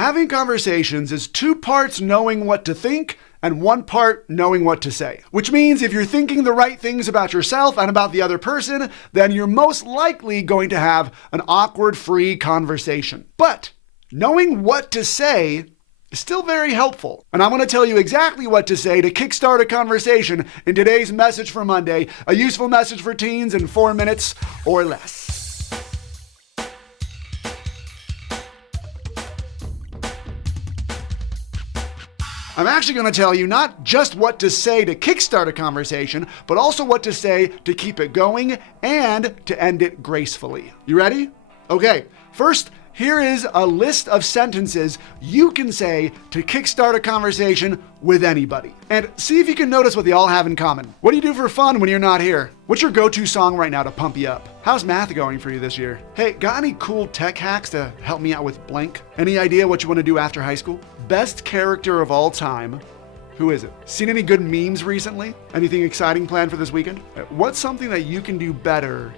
Having conversations is 2 parts knowing what to think and 1 part knowing what to say. Which means if you're thinking the right things about yourself and about the other person, then you're most likely going to have an awkward-free conversation. But knowing what to say is still very helpful. And I'm going to tell you exactly what to say to kickstart a conversation in today's Message for Monday, a useful message for teens in 4 minutes or less. I'm actually going to tell you not just what to say to kickstart a conversation, but also what to say to keep it going and to end it gracefully. You ready? Okay, first, here is a list of sentences you can say to kickstart a conversation with anybody. And see if you can notice what they all have in common. What do you do for fun when you're not here? What's your go-to song right now to pump you up? How's math going for you this year? Hey, got any cool tech hacks to help me out with blank? Any idea what you want to do after high school? Best character of all time. Who is it? Seen any good memes recently? Anything exciting planned for this weekend? What's something that you can do better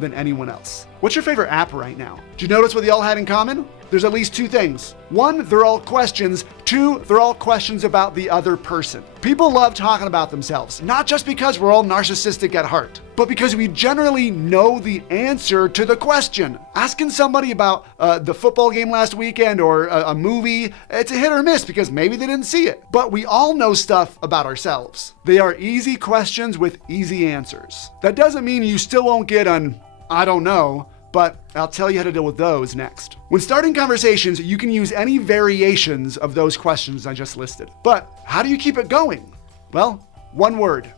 than anyone else? What's your favorite app right now? Did you notice what they all had in common? There's at least 2 things. 1, they're all questions. 2, they're all questions about the other person. People love talking about themselves, not just because we're all narcissistic at heart, but because we generally know the answer to the question. Asking somebody about the football game last weekend or a movie, it's a hit or miss because maybe they didn't see it. But we all know stuff about ourselves. They are easy questions with easy answers. That doesn't mean you still won't get an I don't know, but I'll tell you how to deal with those next. When starting conversations, you can use any variations of those questions I just listed. But how do you keep it going? Well, 1 word.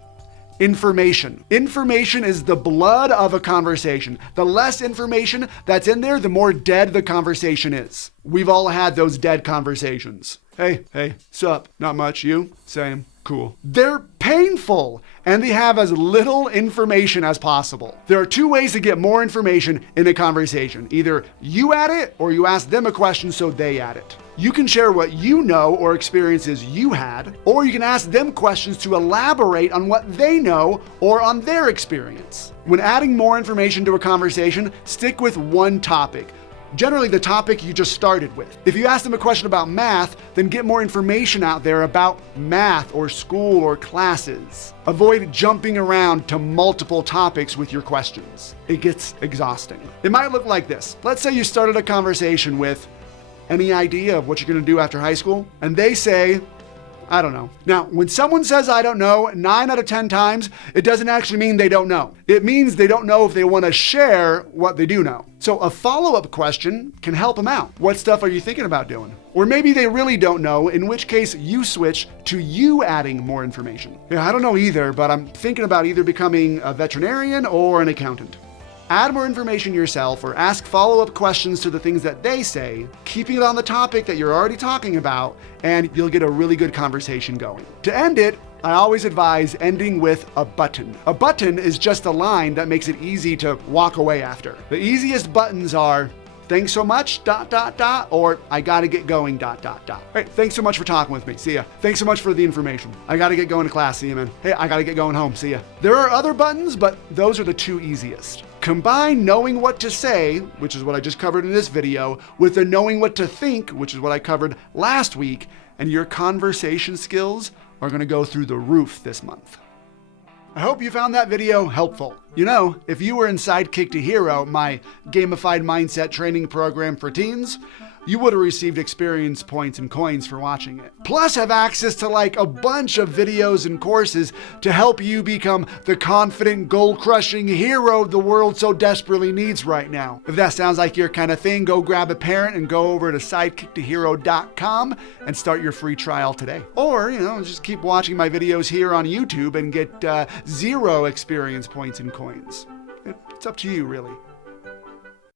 Information. Information is the blood of a conversation. The less information that's in there, the more dead the conversation is. We've all had those dead conversations. Hey, sup? Not much. You? Same. Cool. They're painful, and they have as little information as possible. There are 2 ways to get more information in a conversation. Either you add it, or you ask them a question so they add it. You can share what you know or experiences you had, or you can ask them questions to elaborate on what they know or on their experience. When adding more information to a conversation, stick with 1 topic. Generally the topic you just started with. If you ask them a question about math, then get more information out there about math or school or classes. Avoid jumping around to multiple topics with your questions. It gets exhausting. It might look like this. Let's say you started a conversation with, any idea of what you're going to do after high school? And they say, I don't know. Now, when someone says I don't know, 9 out of 10 times, it doesn't actually mean they don't know. It means they don't know if they want to share what they do know. So a follow-up question can help them out. What stuff are you thinking about doing? Or maybe they really don't know, in which case you switch to you adding more information. Yeah, I don't know either, but I'm thinking about either becoming a veterinarian or an accountant. Add more information yourself or ask follow-up questions to the things that they say, keeping it on the topic that you're already talking about, and you'll get a really good conversation going. To end it, I always advise ending with a button. A button is just a line that makes it easy to walk away after. The easiest buttons are, thanks so much, ... or I gotta get going, ... All right, thanks so much for talking with me. See ya. Thanks so much for the information. I gotta get going to class. See ya, man. Hey, I gotta get going home. See ya. There are other buttons, but those are the 2 easiest. Combine knowing what to say, which is what I just covered in this video, with the knowing what to think, which is what I covered last week, and your conversation skills are gonna go through the roof this month. I hope you found that video helpful. You know, if you were in Sidekick to Hero, my gamified mindset training program for teens, you would have received experience points and coins for watching it. Plus have access to like a bunch of videos and courses to help you become the confident, goal-crushing hero the world so desperately needs right now. If that sounds like your kind of thing, go grab a parent and go over to sidekicktohero.com and start your free trial today. Or, just keep watching my videos here on YouTube and get 0 experience points and coins. It's up to you, really.